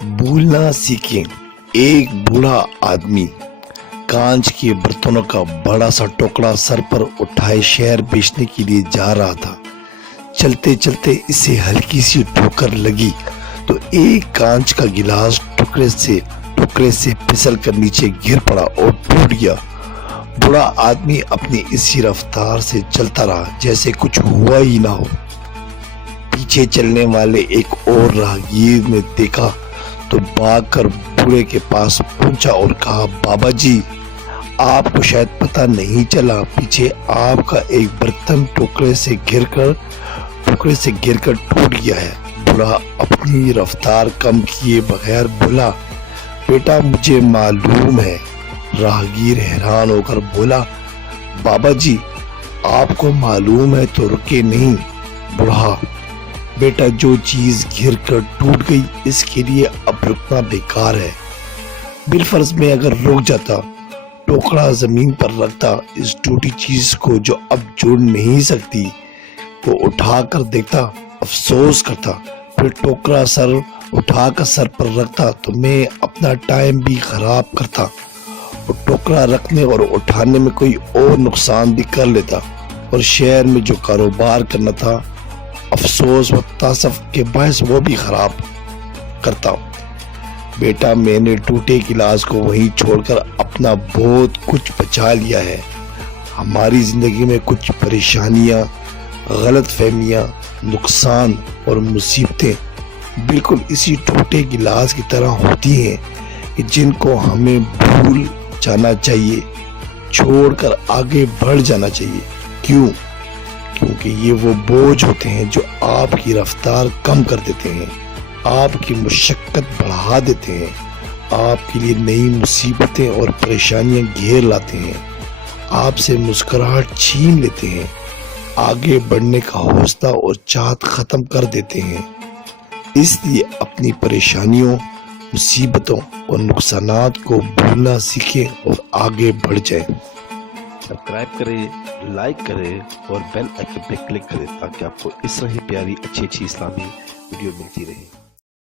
भूलना सीखें। एक बूढ़ा आदमी कांच के बर्तनों का बड़ा सा टुकड़ा सर पर उठाए शहर बेचने के लिए जा रहा था। चलते चलते इसे हल्की सी ठोकर लगी तो एक कांच का गिलास टुकड़े से फिसल कर नीचे गिर पड़ा और टूट गया। बूढ़ा आदमी अपनी इसी रफ्तार से चलता रहा जैसे कुछ हुआ ही ना हो। पीछे चलने वाले एक और राहगीर ने देखा तो भागकर बूढ़े के पास पहुंचा और कहा, बाबा जी, आपको शायद पता नहीं चला, पीछे आपका एक बर्तन टुकड़े से गिरकर टूट गया है। बूढ़ा अपनी रफ्तार कम किए बगैर बोला, बेटा मुझे मालूम है। राहगीर हैरान होकर बोला, बाबा जी, आपको मालूम है तो रुके नहीं। बूढ़ा, बेटा जो चीज गिर कर टूट गई इसके लिए अब रुकना बेकार है। बिलफर्ज में अगर रुक जाता, टुकड़ा जमीन पर रखता, इस टूटी चीज को जो अब जोड़ नहीं सकती को उठा कर देखता, अफसोस करता, फिर टुकड़ा सर उठाकर सर पर रखता तो मैं अपना टाइम भी खराब करता और टुकड़ा रखने और उठाने में कोई और नुकसान भी कर लेता और शहर में जो कारोबार करना था, अफसोस व तासफ के बायस वो भी खराब करता। बेटा मैंने टूटे गिलास को वहीं छोड़कर अपना बहुत कुछ बचा लिया है। हमारी जिंदगी में कुछ परेशानियां, गलत फहमियां, नुकसान और मुसीबतें बिल्कुल इसी टूटे गिलास की तरह होती हैं कि जिनको हमें भूल जाना चाहिए, छोड़कर आगे बढ़ जाना चाहिए। क्यों? क्योंकि ये वो बोझ होते हैं जो आपकी रफ्तार कम कर देते हैं, आपकी मुशक्कत बढ़ा देते हैं, आपके लिए नई मुसीबतें और परेशानियां घेर लाते हैं, आपसे मुस्कुराहट छीन लेते हैं, आगे बढ़ने का हौसला और चाहत खत्म कर देते हैं। इसलिए अपनी परेशानियों, मुसीबतों और नुकसानात को भूलना सीखें और आगे बढ़ जाएं। सब्सक्राइब करें, लाइक करें और बेल आइकन पे क्लिक करें ताकि आपको इस तरह प्यारी अच्छी इस्लामी वीडियो मिलती रहे।